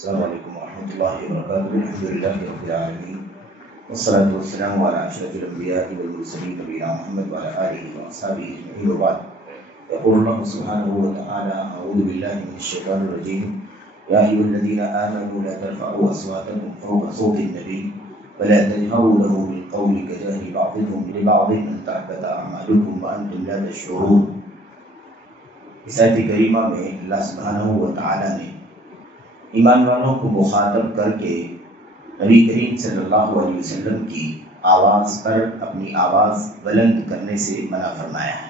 السلام علیکم ورحمۃ اللہ وبرکاتہ. الحمد للہ رب العالمین والصلاة والسلام علی اشرف الانبیاء والمرسلین نبینا محمد وعلی آلہ واصحابہ اجمعین وبعد. یقول اللہ سبحانہ وتعالی اعوذ باللہ من الشیطان الرجیم یا ایھا الذین آمنوا لا ترفعوا اصواتکم فوق صوت النبی ولا تجهروا له بالقول كجهر بعضكم لبعض ان تحبط اعمالكم وانتم لا تشعرون. اس آیت کریمہ میں اللہ سبحانہ وتعالی نے ایمان والوں کو مخاطب کر کے نبی کریم صلی اللہ علیہ وسلم کی آواز پر اپنی آواز بلند کرنے سے منع فرمایا ہے.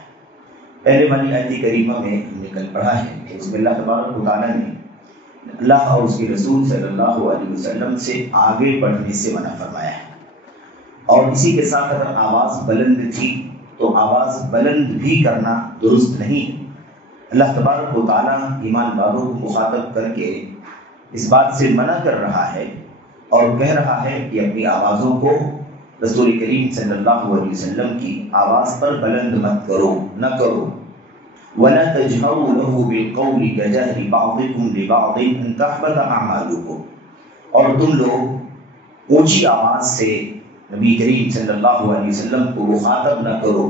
پہلے والی آیت کریمہ میں ہم نے کل پڑھا ہے کہ اس میں اللہ تبارک و تعالیٰ نے اللہ اور اس کے رسول صلی اللہ علیہ وسلم سے آگے بڑھنے سے منع فرمایا ہے، اور اسی کے ساتھ اگر آواز بلند تھی تو آواز بلند بھی کرنا درست نہیں. اللہ تبارک و تعالیٰ ایمان والوں کو مخاطب کر کے اس بات سے منع کر رہا ہے اور کہہ رہا ہے کہ اپنی آوازوں کو رسول کریم صلی اللہ علیہ وسلم کی آواز پر بلند مت کرو، نہ کرو. وَلَا تَجْهَرُوا لَهُ بِالْقَوْلِ كَجَهْرِ بَعْضِكُمْ لِبَعْضٍ أَن تَحْبَطَ أَعْمَالُكُمْ. اور تم لوگ اونچی آواز سے نبی کریم صلی اللہ علیہ وسلم کو مخاطب نہ کرو،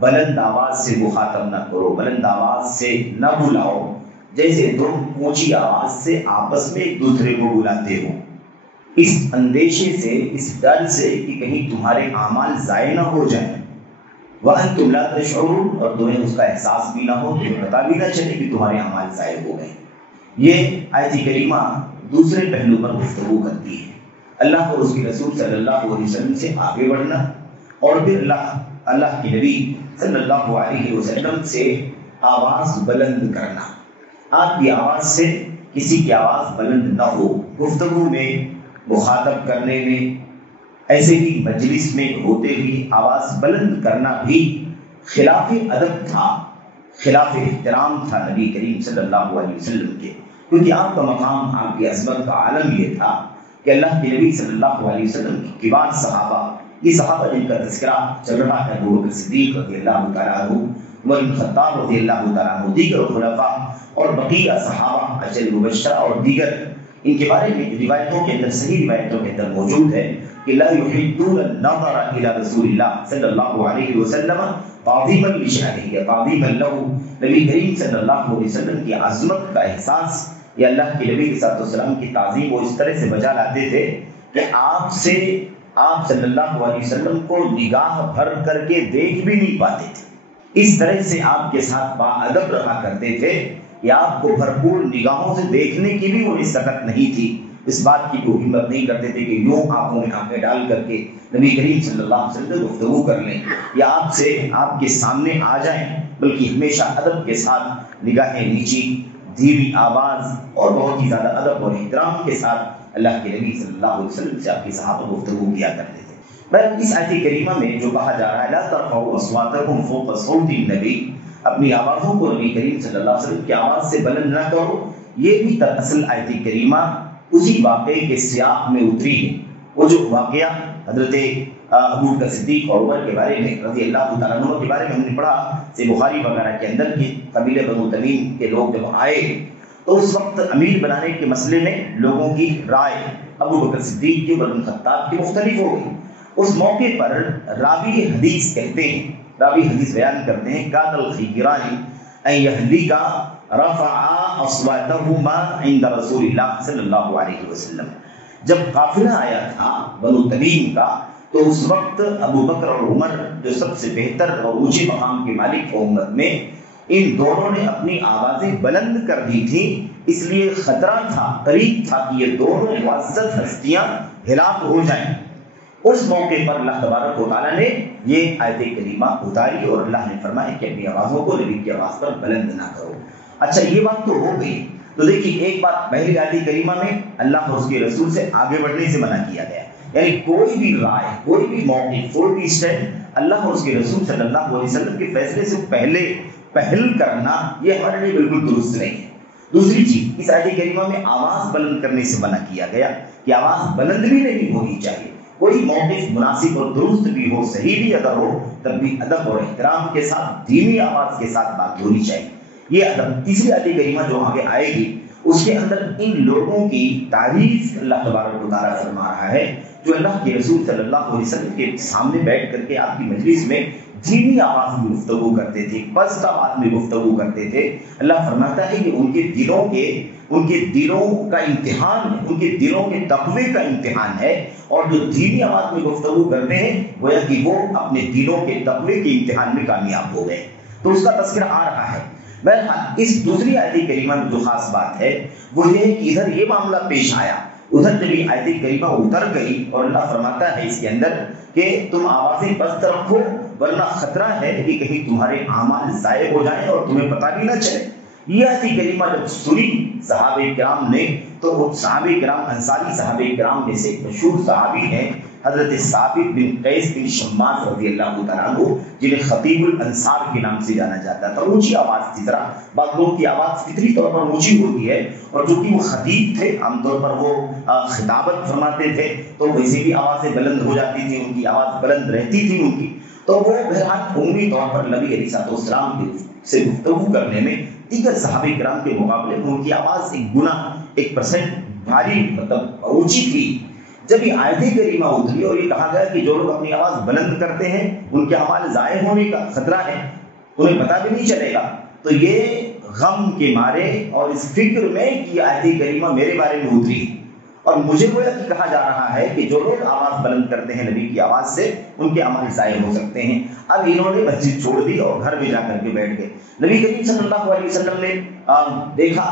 بلند آواز سے مخاطب نہ کرو، بلند آواز سے نہ بلاؤ جیسے تم اونچی آواز سے آپس میں ایک دوسرے کو بلاتے ہو، اس اندیشے سے، اس ڈر سے کہ کہیں تمہارے اعمال ضائع نہ ہو جائیں. وَأَنْتُمْ لَا تَشْعُرُونَ. اور تمہیں اس کا احساس بھی نہ ہو، تمہیں پتہ بھی نہ چلے کہ تمہارے اعمال ضائع ہو گئے. یہ آیت کریمہ دوسرے پہلو پر گفتگو کرتی ہے، اللہ اور اس کے رسول صلی اللہ علیہ وسلم سے آگے بڑھنا، اور پھر اللہ کے نبی صلی اللہ علیہ وسلم سے آواز بلند کرنا. آپ کی آواز سے کسی کی آواز بلند نہ ہو. گفتگو میں، مخاطب کرنے میں، ایسے ہی مجلس میں ہوتے ہوئے آواز بلند کرنا بھی خلاف ادب تھا، خلاف احترام تھا نبی کریم صلی اللہ علیہ وسلم کے، کیونکہ آپ کا مقام، آپ کی عظمت کا عالم یہ تھا کہ اللہ کے نبی صلی اللہ علیہ وسلم کی کبار صحابہ، یہ صحابہ جن کا تذکرہ چل رہا ہے، ابو بکر صدیق رضی اللہ تعالیٰ عنہ، عمر بن خطاب رضی اللہ تعالیٰ عنہ، دیگر خلفاء اور بقیہ صحابہ، عشر مبشرہ اور دیگر، ان کے بارے میں روایتوں کے اندر، صحیح روایتوں کے اندر موجود ہے کہ لا يحدون النظر الى رسول اللہ صلی اللہ علیہ وسلم تعظیما لشأنہ تعظیما له. نبی کریم صلی اللہ علیہ وسلم کی عظمت کا احساس یا اللہ کے نبی صلی اللہ علیہ وسلم کی تعظیم وہ اس طرح سے بجا لاتے تھے کہ آپ صلی اللہ علیہ وسلم کو نگاہ بھر کر کے دیکھ بھی نہیں پاتے تھے. اس طرح سے آپ کے ساتھ باادب رہا کرتے تھے کہ آپ کو بھرپور نگاہوں سے دیکھنے کی بھی انہیں سکت نہیں تھی. اس بات کی کوئی ہمت نہیں کرتے تھے کہ یوں آنکھوں میں آنکھیں ڈال کر کے نبی کریم صلی اللہ علیہ وسلم سے گفتگو کر لیں یا آپ کے سامنے آ جائیں، بلکہ ہمیشہ ادب کے ساتھ، نگاہیں نیچی، دھیمی آواز اور بہت ہی زیادہ ادب اور احترام کے ساتھ اللہ کے نبی صلی اللہ علیہ وسلم سے آپ کے صحابہ گفتگو کیا کرتے تھے. اس آیت کریمہ میں جو کہا جا رہا ہے لا ترفعوا اصواتکم فوق صوت النبی، اپنی آوازوں کو نبی کریم صلی اللہ علیہ وسلم کی آواز سے بلند نہ کرو، یہ بھی دراصل آیت کریمہ اسی واقعے کے سیاق میں اتری ہے. وہ جو واقعہ حضرت ابو بکر صدیق اور عمر کے بارے میں رضی اللہ تعالیٰ عنہ کے بارے میں ہم نے پڑھا سے بخاری وغیرہ کے اندر کی قبیلہ بنو تمیم کے لوگ جب آئے تو اس وقت امیر بنانے کے مسئلے میں لوگوں کی رائے ابو بکر صدیق کی، عمر بن خطاب کی مختلف ہو گئی. اس موقع پر راوی حدیث کہتے ہیں، راوی حدیث بیان کرتے ہیں کان الخیران ان یہلیکا رفعا اصواتہما عند رسول اللہ صلی اللہ علیہ وسلم. جب قافلہ آیا تھا بنو تمیم کا تو اس وقت ابو بکر اور عمر جو سب سے بہتر اور اونچے مقام کے مالک امت میں، ان دونوں نے اپنی آوازیں بلند کر دی تھی، اس لیے خطرہ تھا، قریب تھا کہ یہ دونوں معزز ہستیاں ہلاک ہو جائیں. اس موقع پر اللہ تبارک و تعالیٰ نے یہ آیت کریمہ اتاری اور اللہ نے فرمایا کہ اپنی آوازوں کو نبی کی آواز پر بلند نہ کرو. اچھا، یہ بات تو ہو گئی. تو دیکھیے، ایک بات پہلی آیت کریمہ میں اللہ اور اس کے رسول سے آگے بڑھنے سے منع کیا گیا، یعنی کوئی بھی رائے، کوئی بھی موقف، کوئی بھی اسٹیپ اللہ اور اس کے رسول صلی اللہ علیہ وسلم کے فیصلے سے پہلے پہل کرنا یہ ہمارے لیے بالکل درست نہیں ہے. دوسری چیز، اس آیت کریمہ میں آواز بلند کرنے سے منع کیا گیا کہ آواز بلند بھی نہیں ہونی چاہیے. کوئی موقف مناسب اور درست بھی ہو، صحیح بھی اگر ہو، تب بھی ادب اور احترام کے ساتھ، دھیمی آواز کے ساتھ بات ہونی چاہیے. یہ ادب. تیسری آیت کریمہ جو آگے آئے گی اس کے اندر ان لوگوں کی تعریف اللہ تبارک و تعالیٰ فرما رہا ہے جو اللہ کے رسول صلی اللہ علیہ وسلم کے سامنے بیٹھ کر کے آپ کی مجلس میں دھیمی آواز میں گفتگو کرتے تھے، پست آواز میں گفتگو کرتے تھے۔ اللہ فرماتا ہے کہ ان کے دلوں کا امتحان ہے، ان کے دلوں کے تقوی کا امتحان ہے، اور جو دھیمی آواز میں گفتگو کرتے ہیں گویا کہ وہ اپنے دلوں کے تقوی کے امتحان میں کامیاب ہو گئے۔ تو اس کا تذکرہ آ رہا ہے۔ بہرحال اس دوسری آیت کریمہ میں جو خاص بات ہے وہ یہ ہے کہ ادھر یہ معاملہ پیش آیا، ادھر جب یہ آیت کریمہ اتر گئی اور اللہ فرماتا ہے اس کے اندر کہ تم آوازیں پست رکھو ورنہ خطرہ ہے کہ کہیں تمہارے اعمال ضائع ہو جائیں اور تمہیں پتہ بھی نہ چلے۔ یہ آیت کریمہ جب سنی صحابہ کرام نے تو وہ صحابہ کرام انصاری صحابہ کرام میں سے ایک مشہور صحابی ہیں حضرت ثابت بن قیس بن شماس رضی اللہ تعالیٰ عنہ، جنہیں خطیب الانصار کے نام سے جانا جاتا تھا۔ اونچی آواز تھی، ذرا بعض لوگوں کی آواز فطری طور پر اونچی ہوتی ہے، اور چونکہ وہ خطیب تھے عام طور پر وہ خطابت فرماتے تھے تو ویسے بھی آوازیں بلند ہو جاتی تھی، ان کی آواز بلند رہتی تھی ان کی۔ تو وہ بہرحال عمومی طور پر نبی علیہ السلام سے گفتگو کرنے میں دیگر صحابہ کرام کے مقابلے میں ان کی آواز 1% بھاری مطلب اونچی تھی۔ جب یہ آیت کریمہ اتری اور یہ کہا گیا کہ جو لوگ اپنی آواز بلند کرتے ہیں ان کے اعمال ضائع ہونے کا خطرہ ہے، انہیں پتہ بھی نہیں چلے گا، تو یہ غم کے مارے اور اس فکر میں کہ آیت کریمہ میرے بارے میں اتری اور مجھے گویا کہ کہا جا رہا ہے کہ جو لوگ آواز بلند کرتے ہیں نبی کی آواز سے ان کے اعمال ضائع ہو سکتے ہیں۔ اب انہوں نے مسجد چھوڑ دی اور گھر میں جا کر کے بیٹھ گئے۔ نبی کریم صلی اللہ علیہ وسلم نے دیکھا،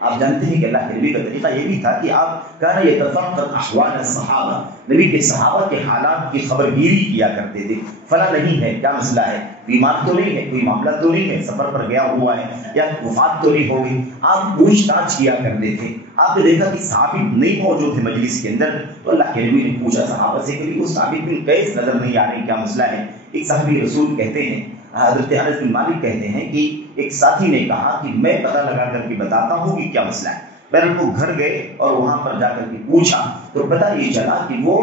آپ جانتے ہیں کہ اللہ کے نبی کا طریقہ یہ بھی تھا کہ آپ کان یتفقد احوال الصحابہ، نبی کے صحابہ کے حالات کی خبر گیری کیا کرتے تھے۔ فلاں نہیں ہے، کیا مسئلہ ہے، بیمار تو نہیں ہے، کوئی معاملہ تو نہیں ہے، سفر پر گیا ہوا ہے یا وفات تو نہیں ہوگی، آپ پوچھ تاچھ کیا کرتے تھے۔ آپ نے دیکھا کہ ثابت نہیں موجود تھے مجلس کے اندر، تو اللہ کے نبی نے پوچھا صحابہ سے کہ وہ ثابت بن قیس نظر نہیں آ رہے، کیا مسئلہ ہے؟ ایک صحابی رسول کہتے ہیں، حضرت انس بن مالک کہتے ہیں کہ ایک ساتھی نے کہا کہ میں پتہ لگا کر کے بتاتا ہوں کہ کیا مسئلہ ہے۔ پہلے وہ گھر گئے اور وہاں پر جا کر کے پوچھا تو پتہ یہ چلا کہ وہ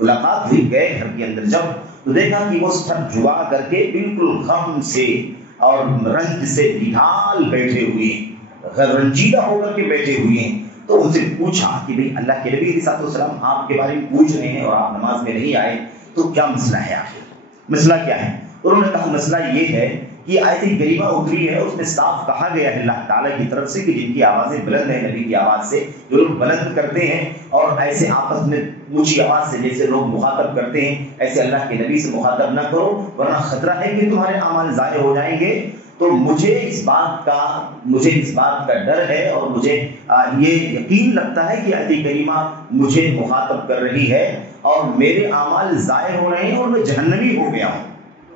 ملاقات ہوئی، گئے گھر کے اندر جب تو دیکھا کہ وہ سر جھکا کر کے بالکل غم سے اور رنج سے نڈھال بیٹھے ہوئے ہیں، رنجیدہ ہو کر کے بیٹھے ہوئے ہیں۔ تو ان سے پوچھا کہ بھئی اللہ کے نبی علیہ السلام آپ کے بارے میں پوچھ رہے ہیں اور آپ نماز میں نہیں آئے، تو کیا مسئلہ ہے آخر، مسئلہ کیا ہے؟ انہوں نے کہا مسئلہ یہ ہے کہ آیت کریمہ اتری ہے، اس میں صاف کہا گیا ہے اللہ تعالیٰ کی طرف سے کہ جن کی آوازیں بلند ہیں نبی کی آواز سے، جو لوگ بلند کرتے ہیں اور ایسے آپس میں اونچی آواز سے جیسے لوگ مخاطب کرتے ہیں، ایسے اللہ کے نبی سے مخاطب نہ کرو ورنہ خطرہ ہے کہ تمہارے اعمال ضائع ہو جائیں گے۔ تو مجھے اس بات کا ڈر ہے اور مجھے یہ یقین لگتا ہے کہ آیت کریمہ مجھے مخاطب کر رہی ہے اور میرے اعمال ضائع ہو رہے ہیں اور میں جہنمی ہو گیا ہوں،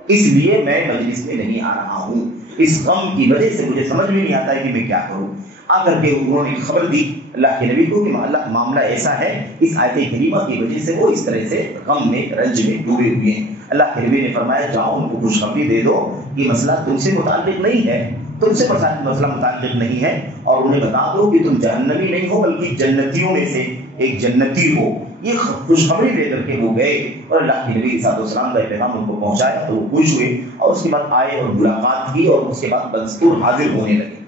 اس لیے میں مجلس میں نہیں آ رہا ہوں۔ اس غم کی وجہ سے مجھے سمجھ میں نہیں آتا ہے کہ میں کیا کروں۔ آ کر کے انہوں نے خبر دی اللہ کے نبی کو کہ معاملہ ایسا ہے، اس آیت کریمہ کی وجہ سے وہ اس طرح سے غم میں رنج میں ڈوبے ہوئے ہیں۔ اللہ کے نبی نے فرمایا جاؤ ان کو خوشخبری دے دو کہ مسئلہ تم سے متعلق نہیں ہے، تم سے مسئلہ متعلق نہیں ہے، اور انہیں بتا دو کہ تم جہنمی نہیں ہو بلکہ جنتیوں میں سے ایک جنتی ہو۔ یہ خوشخبری دے کر کے وہ گئے اور اللہ کے نبی صلی اللہ علیہ وسلم کا پیغام ان کو پہنچایا تو وہ خوش ہوئے اور اس کے بعد آئے اور ملاقات کی اور اس کے بعد بدستور حاضر ہونے لگے۔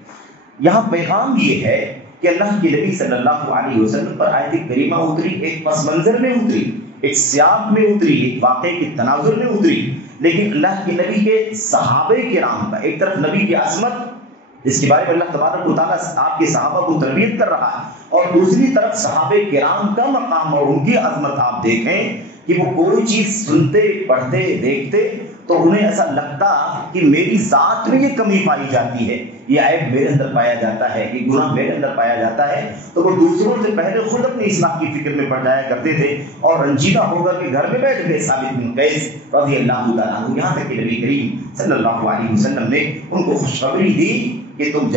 یہاں پیغام یہ ہے کہ اللہ کے نبی صلی اللہ علیہ وسلم پر آیت کریمہ اتری، ایک پس منظر میں اتری، ایک سیاق میں اتری، ایک واقعے کے تناظر میں اتری، لیکن اللہ کے نبی کے صحابہ کرام کا ایک طرف نبی کی عظمت جس کے بارے میں اللہ تبارک و تعالیٰ آپ کے صحابہ کو تربیت کر رہا ہے، اور دوسری طرف صحابہ کرام کا مقام اور ان کی عظمت آپ دیکھیں کہ وہ کوئی چیز سنتے پڑھتے دیکھتے تو انہیں ایسا لگتا کہ میری ذات میں یہ کمی پائی جاتی ہے، یہ عیب میرے اندر پایا جاتا ہے، یہ گناہ میرے اندر پایا جاتا ہے، تو وہ دوسروں سے پہلے خود اپنی اصلاح کی فکر میں پڑ جایا کرتے تھے اور رنجیدہ ہو کر کے گھر میں بیٹھ گئے ثابت بن قیس رضی اللہ تعالیٰ عنہ، یہاں تک کہ نبی کریم صلی اللہ علیہ وسلم نے ان کو خوشخبری دی کہ تم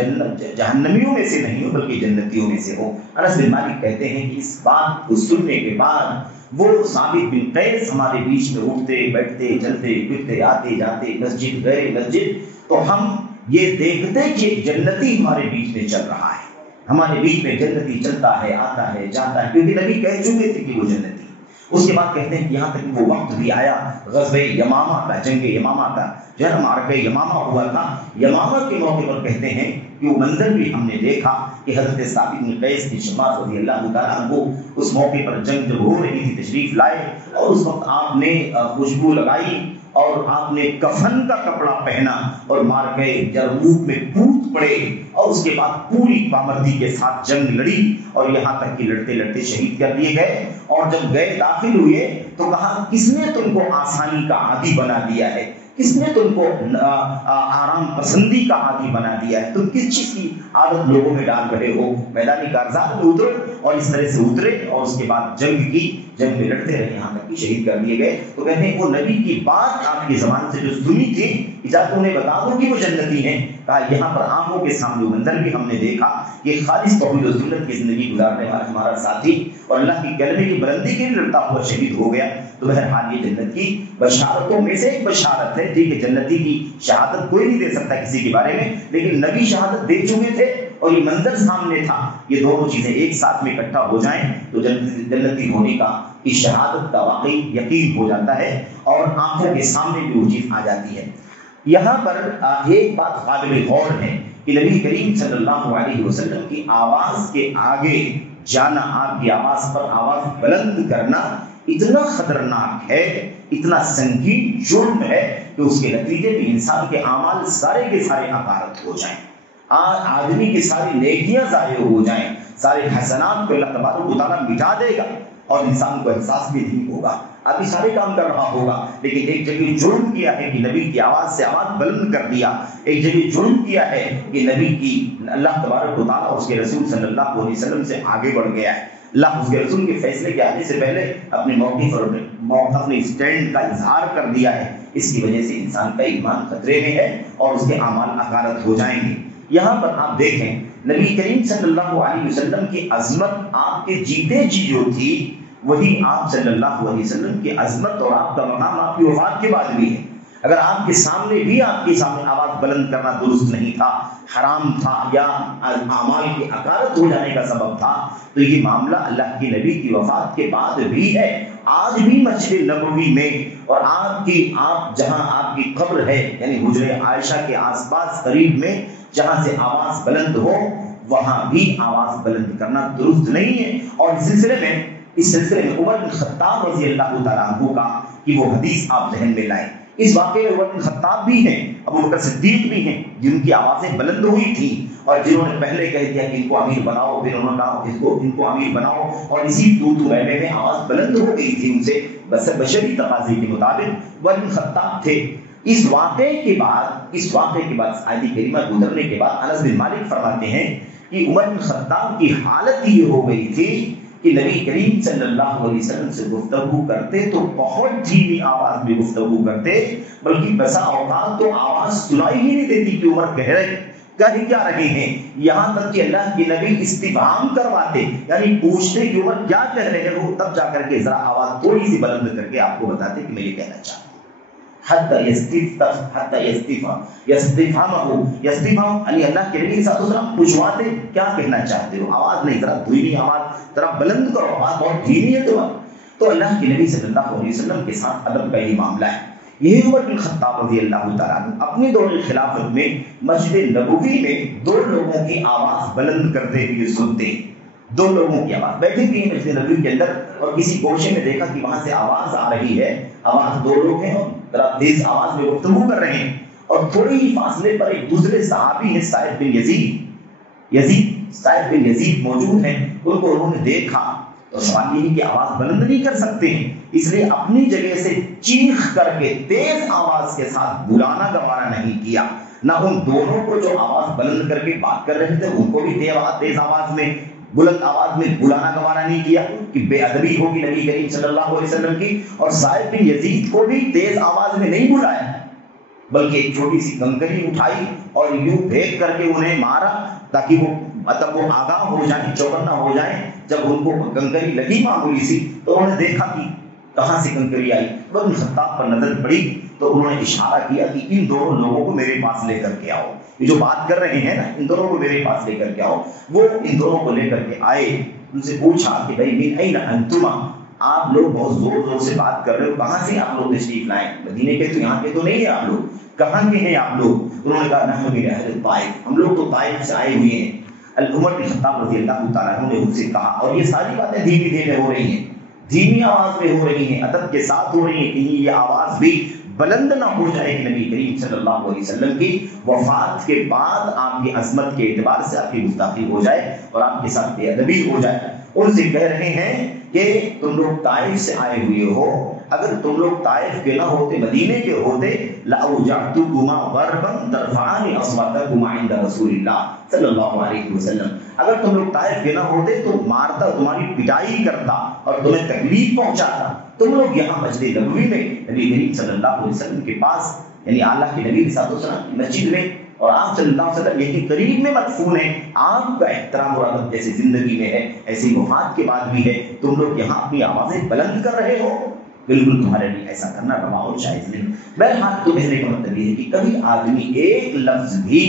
جہنمیوں میں سے نہیں ہو بلکہ جنتیوں میں سے ہو۔ انس بن مالک کہتے ہیں کہ اس بات کو سننے کے بعد وہ ثابت بن قیس ہمارے بیچ میں اٹھتے بیٹھتے چلتے پھرتے آتے جاتے مسجد غیر مسجد، تو ہم یہ دیکھتے کہ ایک جنتی ہمارے بیچ میں چل رہا ہے، ہمارے بیچ میں جنتی چلتا ہے آتا ہے جاتا ہے، کیونکہ نبی کہہ چکے تھے کہ وہ جنتی۔ اس کے بعد کہتے ہیں کہ یہاں تک وہ وقت بھی آیا غزوہ یمامہ کا، جنگ یمامہ کا، جو معرکہ یمامہ ہوا تھا، یمامہ کے موقع پر کہتے ہیں کہ وہ منظر بھی ہم نے دیکھا کہ حضرت ثابت بن قیس بن شماس رضی اللہ تعالیٰ عنہ اس موقع پر جنگ جب ہو رہی تھی تشریف لائے اور اس وقت آپ نے خوشبو لگائی اور آپ نے کفن کا کپڑا پہنا اور مار گئے یرموک میں کود پڑے اور اس کے بعد پوری بامردی کے ساتھ جنگ لڑی اور یہاں تک کہ لڑتے لڑتے شہید کر دیے گئے. اور جب گئے داخل ہوئے تو کہا کس نے تم کو آسانی کا عادی بنا دیا ہے, کس نے تم کو آرام پسندی کا عادی بنا دیا ہے, تم کس چیز کی عادت لوگوں میں ڈال رہے ہو. میدانی کارزار میں اترو اور اس طرح سے اترے اور اس کے بعد جنگ کی, جنگ میں لڑتے رہے یہاں تک کہ شہید کر دیے گئے. تو کہتے ہیں وہ نبی کی بات آپ کی زبان سے جو سنی تھی اجازت انہیں بتا دو کہ وہ جنتی ہیں. کہا یہاں پر آنکھوں کے سامنے منظر بھی ہم نے دیکھا کہ خالص توحید و سنت کی زندگی گزارنے والا ہمارا ساتھی اور اللہ کی کلمے کی بلندی کے لیے لڑتا ہوا شہید ہو گیا. تو بہرحال یہ جنت کی بشارتوں میں سے ایک بشارت ہے. ٹھیک ہے, جنتی کی شہادت کوئی نہیں دے سکتا کسی کے بارے میں, لیکن نبی شہادت دے چکے تھے اور یہ منظر سامنے تھا. یہ دونوں چیزیں ایک ساتھ میں اکٹھا ہو جائیں تو جنتی ہونے کا کی شہادت کا واقعی یقین ہو جاتا ہے اور آنکھوں کے سامنے بھی وہ چیز آ جاتی ہے. یہاں پر ایک بات قابل غور ہے کہ نبی کریم صلی اللہ علیہ وسلم کی آواز کے آگے جانا, آپ کی آواز پر آواز بلند کرنا اتنا خطرناک ہے, اتنا سنگین جرم ہے کہ اس کے نتیجے میں انسان کے اعمال سارے کے سارے حقارت ہو جائیں, آدمی کی ساری نیکیاں ضائع ہو جائیں, سارے حسنات کو اللہ تبارک و تعالیٰ مٹا دے گا اور انسان کو احساس بھی نہیں ہوگا. ابھی سارے کام کر رہا ہوگا لیکن ایک جگہ جرم کیا ہے کہ نبی کی آواز سے آواز بلند کر دیا, ایک جگہ جرم کیا ہے کہ نبی کی اللہ تبارک و تعالیٰ اور اس کے رسول صلی اللہ علیہ وسلم سے آگے بڑھ گیا ہے. اللہ اس کے رسول کے فیصلے کے آنے سے پہلے اپنے موقف اور اپنے اسٹینڈ کا اظہار کر دیا ہے. اس کی وجہ سے انسان کا ایمان خطرے میں ہے اور اس کے اعمال حقارت ہو جائیں گے. یہاں پر آپ دیکھیں نبی کریم صلی اللہ علیہ وسلم کی عظمت آپ کے جیتے جی جو تھی وہی آپ صلی اللہ علیہ وسلم کی عظمت اور آپ کا مقام آپ کی وفات کے بعد بھی ہے. اگر آپ کے سامنے بھی آپ کے سامنے آواز بلند کرنا درست نہیں تھا, حرام تھا یا اعمال کی حقارت ہو جانے کا سبب تھا, تو یہ معاملہ اللہ کے نبی کی وفات کے بعد بھی ہے. آج بھی مسجد نبوی میں اور آپ جہاں آپ کی قبر ہے یعنی حجرہ عائشہ کے آس پاس قریب میں جہاں سے آواز بلند ہو وہاں بھی آواز بلند کرنا درست نہیں ہے. اور اس سلسلے میں عمر بن خطاب رضی اللہ تعالیٰ عنہ کا کہ وہ حدیث آپ ذہن میں لائیں. اس واقعے میں عمر بن خطاب بھی ہیں, ابو بکر صدیق بھی ہیں جن کی آوازیں بلند ہوئی تھی اور جنہوں نے پہلے کہہ دیا کہ ان کو امیر بناؤ, پھر انہوں نے کہا ان کو امیر بناؤ اور اسی میں آواز بلند ہو گئی تھی ان سے بشری تقاضے کے مطابق. عمر بن خطاب تھے. اس واقعے کے بعد آیت کریمہ گزرنے کے بعد انس بن مالک فرماتے ہیں کہ عمر بن خطاب کی حالت یہ ہو گئی تھی کہ نبی کریم صلی اللہ علیہ وسلم سے گفتگو کرتے تو بہت دھیمی آواز میں گفتگو کرتے, بلکہ بسا اوقات تو آواز سنائی ہی نہیں دیتی کہ عمر کہہ کیا رہے ہیں. یہاں تک کہ اللہ کے نبی استفہام کرواتے یعنی پوچھتے کہ عمر کیا کہہ رہے ہیں, وہ تب جا کر کے ذرا آواز تھوڑی سی بلند کر کے آپ کو بتاتے کہ میں یہ کہنا چاہتا ہوں. یعنی اللہ کے نبی صلی اللہ علیہ وسلم پوچھواتے کیا کہنا چاہتے ہو, آواز نہیں, ذرا دھیمی آواز, ذرا بلند کرو, آواز بہت دھیمی ہے تمہاری. تو اللہ کے نبی صلی اللہ علیہ وسلم کے ساتھ ادب کا یہ معاملہ ہے. یہی عمر بن خطاب رضی اللہ تعالیٰ عنہ اپنی دور خلافت میں مسجد نبوی میں 2 لوگوں کی آواز بلند کرتے ہوئے سنتے. 2 لوگوں کی آواز بیٹھے ہوئے ہیں مسجد نبوی کے اندر اور کسی گوشے میں دیکھا کہ وہاں سے آواز آ رہی ہے, آواز 2 لوگ ہیں اور ذرا تیز آواز میں گفتگو کر رہے ہیں اور تھوڑے ہی فاصلے پر ایک دوسرے صحابی ہیں سعید بن یزید موجود ہیں. ان کو انہوں نے دیکھا تو سوال یہ کہ آواز بلند نہیں کر سکتے ہیں, اس لیے اپنی جگہ سے چیخ کر کے تیز آواز کے ساتھ بلانا گوارا نہیں کیا. نہ ان دونوں کو جو آواز بلند کر کے بات کر رہے تھے ان کو بھی تیز آواز میں بلند آواز میں بلانا گوارا نہیں کیا کہ بے ادبی ہوگی نبی کریم صلی اللہ علیہ وسلم کی. اور سعید بن یزید کو بھی تیز آواز میں نہیں بلایا بلکہ ایک چھوٹی سی کنکری اٹھائی اور یوں پھینک کر کے انہیں مارا تاکہ وہ آگاہ ہو جائیں, چوکنا ہو جائیں. جب ان کو کنکری لگی معمولی سی تو انہوں نے دیکھا کہ کہاں سے کنکری آئی. عمر بن خطاب پر نظر پڑی تو انہوں نے اشارہ کیا کہ ان دونوں لوگوں کو میرے پاس لے کر کے آؤ. یہ جو بات کر رہے ہیں نا, ان دونوں کو میرے پاس لے کر کے آؤ. وہ ان دونوں کو لے کر کے آئے, ان سے پوچھا کہ بھائی من این انتما, آپ لوگ بہت زور زور سے بات کر رہے ہو، کہاں سے آپ لوگ تشریف لائیں؟ مدینے کے تو یہاں کے تو نہیں ہیں آپ لوگ، کہاں کے ہیں آپ لوگ؟ انہوں نے کہا نحن من اہل طائف، ہم لوگ تو طائف سے آئے ہوئے ہیں۔ عمر بن خطاب رضی اللہ تعالیٰ عنہ نے ان سے کہا، اور یہ ساری باتیں دھیمی دھیمی ہو رہی ہیں، دھیمی آواز میں ہو رہی ہیں، ادب کے ساتھ ہو رہی ہیں، کہیں یہ آواز بھی بلند نہ ہو جائے کہ نبی کریم صلی اللہ علیہ وسلم کی وفات کے بعد آپ کی عظمت کے اعتبار سے آپ کی گستاخی ہو جائے اور آپ کے ساتھ بے ادبی ہو جائے۔ ان سے کہہ رہے ہیں کہ تم لوگ طائف سے آئے ہوئے ہو، اگر تم لوگ طائف کے نہ ہوتے، مدینے کے ہوتے، لَأَوْجَعْتُكُمَا ضَرْبًا تَرْفَعَانِ أَصْوَاتَكُمَا عِندَ رَسُولِ اللَّهِ صلی اللہ علیہ وسلم، اگر تم لوگ طائف کے نہ ہوتے تو مارتا، تمہاری پٹائی کرتا اور تمہیں تکلیف پہنچاتا۔ تم لوگ یہاں مسجد نبوی میں نبی کریم صلی اللہ علیہ وسلم کے پاس، یعنی اللہ کے نبی صلی اللہ علیہ وسلم کی مسجد میں، اور آپ صلی اللہ علیہ وسلم یہی قریب میں مدفون ہیں، آپ کا احترام اور ادب جیسے زندگی میں ہے ایسی وفات کے بعد بھی ہے، تم لوگ یہاں اپنی آوازیں بلند کر رہے ہو، بالکل تمہارے لیے ایسا کرنا روا اور جائز نہیں۔ بہرحال تو کہنے کا مطلب یہ ہے کہ کبھی آدمی ایک لفظ بھی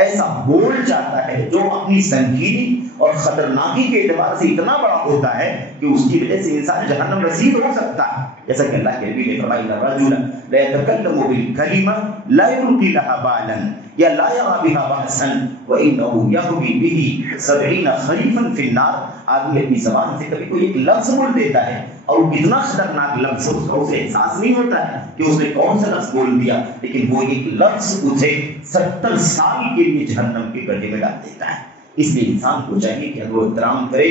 ایسا بول جاتا ہے جو اپنی سنگینی اور خطرناکی کے اعتبار سے اتنا بڑا ہوتا ہے کہ اس کی وجہ سے انسان جہنم رسید ہو سکتا ہے، جیسا کہ اللہ کے نبی نے فرمایا ان الرجل لا يتكلم بالكلمة لا يلقي لها بالا یا لا يرى بها بأسا وإنه يهوي به 70 خريفا في النار، آدمی اپنی زبان سے کبھی کوئی ایک لفظ بول دیتا ہے اور کتنا خطرناک لفظ ہو، اسے احساس نہیں ہوتا ہے کہ اس نے کون سا لفظ بول دیا، لیکن وہ ایک لفظ اسے 70 سال کے لیے جہنم کے گڑھے میں ڈال دیتا ہے۔ اس لیے انسان کو چاہیے کہ وہ احترام کرے،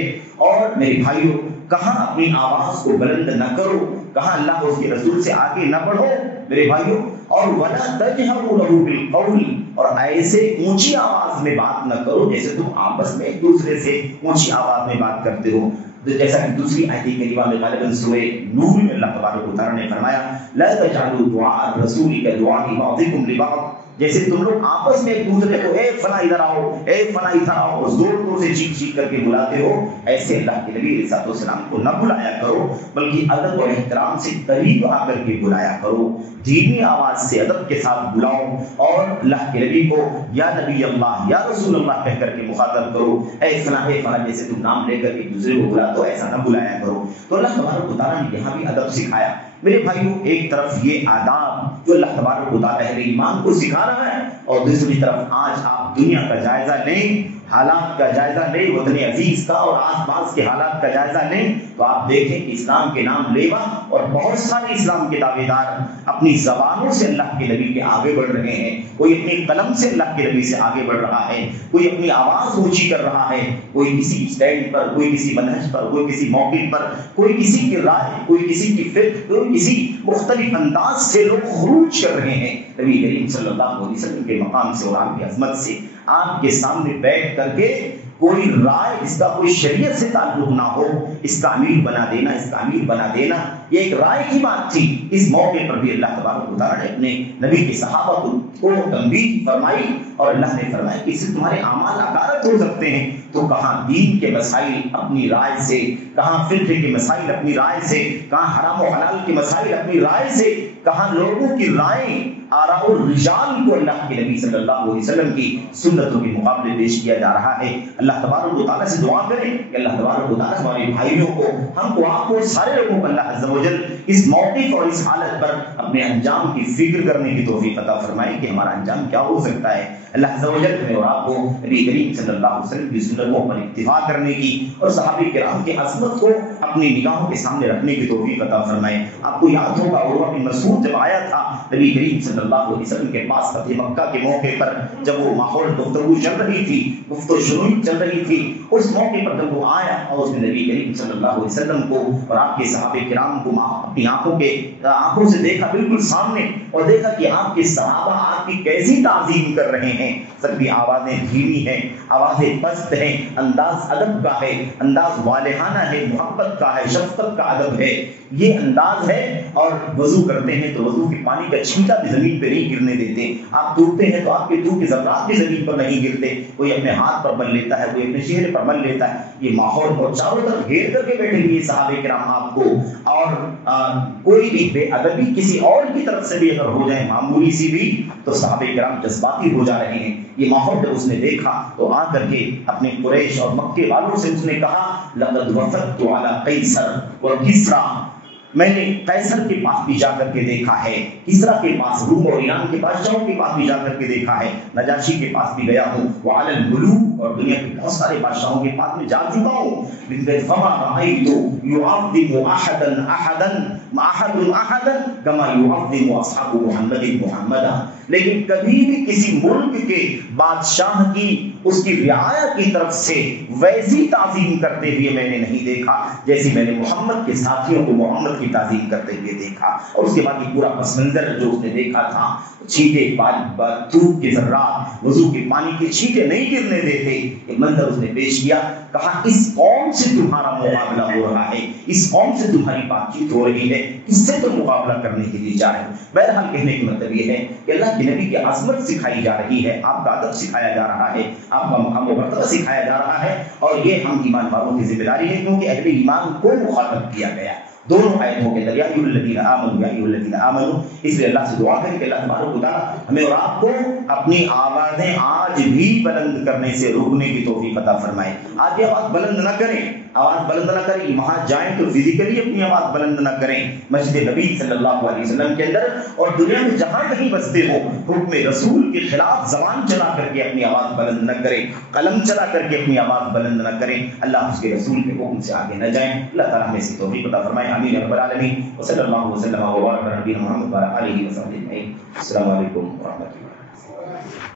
اور میرے بھائیوں کہاں اپنی آواز کو بلند نہ کرو، کہاں اللہ اور اس کے رسول سے آگے نہ بڑھو میرے بھائیوں، اور وَلَا تَجْهَرُوا لَهُ بِالْقَوْلِ، اور ایسے اونچی آواز میں بات نہ کرو جیسے تم آپس میں ایک دوسرے سے اونچی آواز میں بات کرتے ہو، جیسا کہ دوسری آیت کریمہ میں غالباً سورہ نور میں اللہ تبارک و تعالیٰ نے فرمایا لَا تَجْعَلُوا دُعَاءَ الرَّسُولِ كَدُعَاءِ بَعْضِكُمْ لِبَعْضٍ، جیسے تم لوگ آپس میں ایک دوسرے کو اے فلاں ادھر آؤ، اے فلاں ادھر آؤ، زور زور سے چیخ چیخ کر کے بلاتے ہو، ایسے اللہ کے نبی علیہ الصلوۃ والسلام کو نہ بلایا کرو، بلکہ ادب اور احترام سے قریب آ کر کے بلایا کرو، دھیمی آواز سے ادب کے ساتھ بلاؤ، اور اللہ کے نبی کو یا نبی اللہ یا رسول اللہ کہہ کر کے مخاطب کرو، اے فلاں جیسے تم نام لے کر ایک دوسرے کو بلاتے ہو ایسا نہ بلایا کرو۔ تو اللہ تبارک و تعالیٰ نے یہاں بھی ادب سکھایا۔ میرے بھائیوں ایک طرف یہ آداب جو اللہ تبارک و تعالیٰ اہل ایمان کو سکھا رہا ہے، اور دوسری طرف آج آپ دنیا کا جائزہ لیں، حالات کا جائزہ لیں، وطن عزیز کا اور آس پاس کے حالات کا جائزہ لیں، تو آپ دیکھیں کہ اسلام کے نام لیوا اور بہت سارے اسلام کے دعوے دار اپنی زبانوں سے اللہ کے نبی کے آگے بڑھ رہے ہیں، کوئی اپنی قلم سے اللہ کے نبی سے آگے بڑھ رہا ہے، کوئی اپنی آواز اونچی کر رہا ہے، کوئی کسی اسٹینڈ پر، کوئی کسی منہج پر، کوئی کسی موقع پر، کوئی کسی کی رائے، کوئی کسی کی فکر، کوئی کسی مختلف انداز سے لوگ خروج کر رہے ہیں نبی کریم صلی اللہ علیہ وسلم کے مقام سے اور آپ کی عظمت سے، آپ کے سامنے بیٹھ کر کے کوئی رائے جس کا کوئی شریعت سے تعلق نہ ہو، اس کا امیر بنا دینا، اس کا امیر بنا دینا، یہ ایک رائے کی بات تھی۔ اس موقع پر بھی اللہ تبارک و تعالیٰ نے اپنے نبی کے صحابہ کو تنبیہ فرمائی، اور اللہ نے فرمایا کہ اس سے تمہارے اعمال اکارت ہو سکتے ہیں، تو کہاں دین کے مسائل اپنی رائے سے، کہاں فقہ کے مسائل اپنی رائے سے، کہاں حرام و حلال کے مسائل اپنی رائے سے، کہاں لوگوں کی رائیں آراء الرجال کو اللہ کے نبی صلی اللہ علیہ وسلم کی سنتوں کے مقابلے پیش کیا جا رہا ہے۔ اللہ تبارک و تعالیٰ سے دعا کریں کہ اللہ تبارک و تعالیٰ ہمارے بھائیوں کو، ہم کو، آپ کو، سارے لوگوں کو اللہ عز و جل اس موقف اور اس حالت پر اپنے انجام کی فکر کرنے کی توفیق عطا فرمائے کہ ہمارا انجام کیا ہو سکتا ہے۔ اللہ عز و جل ہمیں اور آپ کو نبی کریم صلی اللہ علیہ وسلم کی سنتوں پر اکتفا کرنے کی اور صحابہ کرام کی عظمت کو اپنی نگاہوں کے سامنے رکھنے کی توفیق عطا فرمائے۔ آپ کو یاد ہوگا عروہ بن مسعود جب آیا تھا نبی کریم صلی اللہ علیہ وسلم کے پاس فتح مکہ کے موقع پر، جب وہ ماحول گفتگو چل رہی تھی، گفت و شنود چل رہی تھی، اس موقع پر جب وہ آیا اور اس نے نبی کریم صلی اللہ علیہ وسلم کو اور آپ کے صحابہ کرام کو اپنی آنکھوں سے دیکھا بالکل سامنے، اور دیکھا کہ آپ کے صحابہ آپ کی کیسی تعظیم کر رہے ہیں، سب کی آوازیں دھیمی ہیں، آوازیں پست ہیں، انداز ادب کا ہے، انداز والہانہ ہے، محبت کا ہے، شفقت کا ادب ہے، یہ انداز ہے، اور وضو کرتے ہیں تو وضو کے پانی کا چھینٹا بھی زمین زمین پہ نہیں گرنے دیتے. آپ ٹوٹتے ہیں تو آپ کے ٹوٹ کے ذرات بھی زمین پر نہیں گرتے. کوئی اپنے ہاتھ پر مل لیتا ہے, کوئی اپنے چہرے پر مل لیتا ہے. یہ ماحول اور چاروں طرف گھیر کر کے بیٹھے ہوئے صحابہ کرام آپ کو, اور کوئی بھی بے ادبی کسی اور کی طرف سے بھی اگر ہو جائے معمولی سی بھی, تو صحابہ کرام جذباتی ہو جا رہے ہیں. یہ ماحول جب اس نے دیکھا تو آ کر کے اپنے قریش اور مکے والوں سے اس نے کہا لقد وفدت علی قیصر و کسریٰ, میں نے قیصر کے پاس بھی جا کر کے دیکھا ہے, کسریٰ کے پاس, روم اور ایران کے بادشاہوں کے پاس بھی جا کر کے دیکھا ہے, نجاشی کے پاس بھی گیا ہوں, وعلی الملوک, اور دنیا کے بہت سارے بادشاہوں کے پاس میں جا چکا ہوں. فما رأیت یعظم احدا کما یعظم اصحاب محمد محمدا, لیکن کبھی بھی کسی ملک کے بادشاہ کی اس کی رعایا کی طرف سے ویسی تعظیم کرتے ہوئے میں نے نہیں دیکھا جیسی میں نے محمد کے ساتھیوں کو محمد کی تعظیم کرتے ہوئے دیکھا. اور اس کے بعد یہ پورا پس منظر جو اس نے دیکھا تھا, چھینٹے دھوپ کے ذرات وضو کے پانی کے چھینٹے نہیں گرنے دیتے, یہ منظر اس نے پیش کیا. کہا اس قوم سے تمہارا مقابلہ ہو رہا ہے, اس قوم سے تمہاری بات چیت ہو رہی ہے, کس سے تم مقابلہ کرنے کے لیے جا رہے ہو. بہرحال کہنے کا مطلب یہ ہے کہ اللہ کے نبی کی عظمت سکھائی جا رہی ہے, آپ کا ادب سکھایا جا رہا ہے, آپ کا مقام و مرتبہ سکھایا جا رہا ہے, اور یہ ہم ایمان والوں کی ذمہ داری ہے, کیونکہ اہل ایمان کو مخاطب کیا گیا دونوں آیتوں کے اندر, یا ایھا الذین آمنوا, یا ایھا الذین آمنوا. اس لیے اللہ سے دعا کریں کہ اللہ تبارک و تعالیٰ ہمیں اور آپ کو اپنی آوازیں آج بھی بلند کرنے سے روکنے کی توفیق عطا فرمائے. آج یہ آواز بلند نہ کریں, آواز بلند نہ کریں, وہاں جائیں تو فزیکلی اپنی آواز بلند نہ کریں. مسجد نبی صلی اللہ علیہ وسلم کے اندر اور دنیا میں جہاں کہیں بستے ہو, حکم رسول کے خلاف زبان چلا کر کے اپنی آواز بلند نہ کریں, قلم چلا کر کے اپنی آواز بلند نہ کریں. اللہ اس کے رسول کے حکم سے آگے نہ جائیں. اللہ تعالیٰ ہمیں اس کی توفیق عطا فرمائے. آمین رب العالمین. وصلی اللہ وسلم وبارک علی نبینا محمد وعلی آلہ وصحبہ اجمعین. السلام علیکم ورحمۃ اللہ.